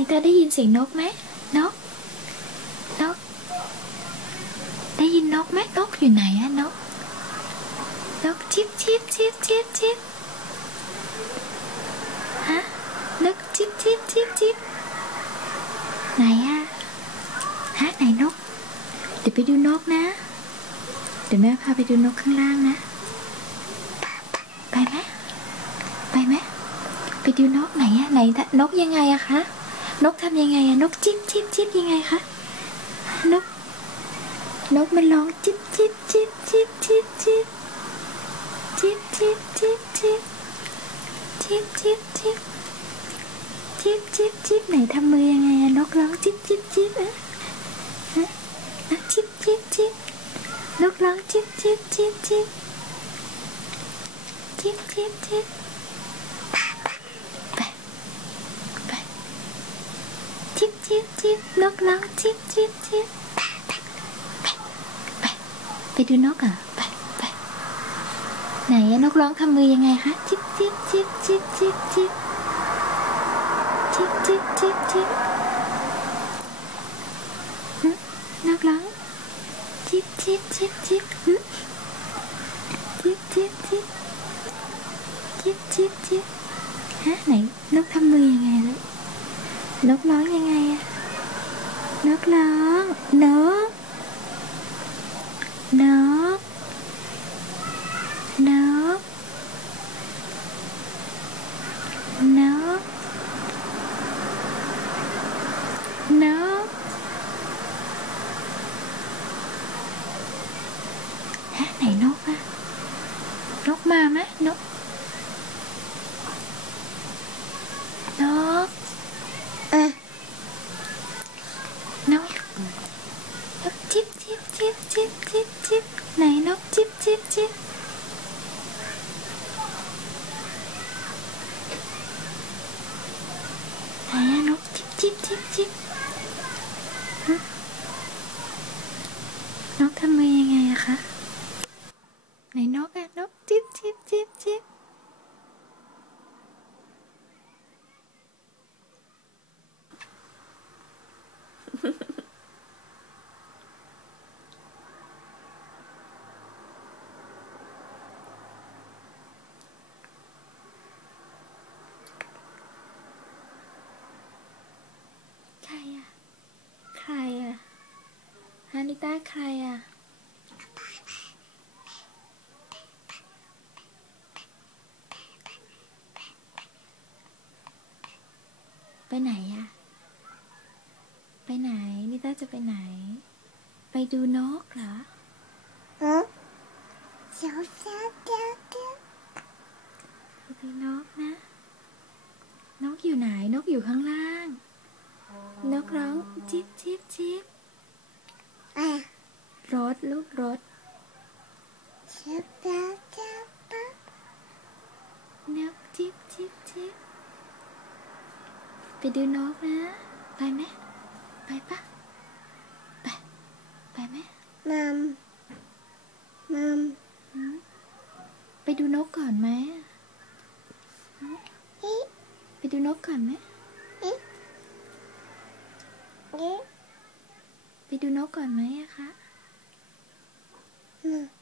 นิตาได้ยินเสียงนกไหมนก นก ได้ยินนกไหมนกอยู่ไหนอะนก นกชิบชิบชิบชิบชิบฮะนกชิบชิบชิบชิบไหนอะฮะไหนนก เดี๋ยวไปดูนกนะ เดี๋ยวแม่พาไปดูนกข้างล่างนะ ไปไหมไปไหมไปดูนกไหนอะไหนนกยังไงอะคะ นกทำยังไงอะนกจิ๊บจิ๊บจิ๊บยังไงคะนก นกมันร้องจิ๊บจิ๊บจิ๊บจิ๊บจิ๊บจิ๊บจิ๊บจิ๊บจิ๊บจิ๊บจิ๊บจิ๊บจิ๊บจิ๊บจิ๊บจิ๊บไหนทำมือยังไงอะนกร้องจิ๊บจิ๊บจิ๊บอะฮะอะจิ๊บจิ๊บจิ๊บนกร้องจิ๊บจิ๊บจิ๊บจิ๊บจิ๊บจิ๊บจิ๊บไปไปจิ๊ บจิ๊บจิ๊บนกร้องจิ๊บจิ๊บจิ๊บไปไปไปไปดูนกเหรอะไปไปไหนอะนกร้องทำมือยังไงคะจิ๊บจิ๊บจิ๊บจิ๊บจิ๊บจิ๊บจิ๊บจิ๊บจิ๊บจิ๊บหึนกร้องจิ๊บจิ๊บจิ๊บจิ๊บหึจิ๊บจิ๊บจิ๊บจิ๊บจิ๊บจิ๊บฮะไหนนกทำมือยังไงเลยนกร้องยังไงอะ nước lớn nước. ไหนอะนกจิ๊บจิ๊บจิ๊บจิ๊บฮะนกทำมือยังไงอะคะไหนนกอะนกจิ๊บจิ๊บจิ๊บจิ๊บใครอะใครอะฮานิต้าใครอะไปไหนอะไปไหน นิต้าจะไปไหน ไปดูนกเหรอเออเจ้าเจ้าเจ้าเจ้าไปดูนกนะ นกอยู่ไหน นกอยู่ข้างล่าง นกร้องจิ๊บจิ๊บจิ๊บ รถลูกรถเจ้าเจ้าเจ้าปั๊บนกจิ๊บจิ๊บจิ๊บไปดูนกนะ ไปไหมไปปะไป ไปไหมมัมมัมหืมไปดูนกก่อนไหมเอ๊ะไปดูนกก่อนไหมเอ๊ะเอ๊ะไปดูนกก่อนไหมอะคะ Mm.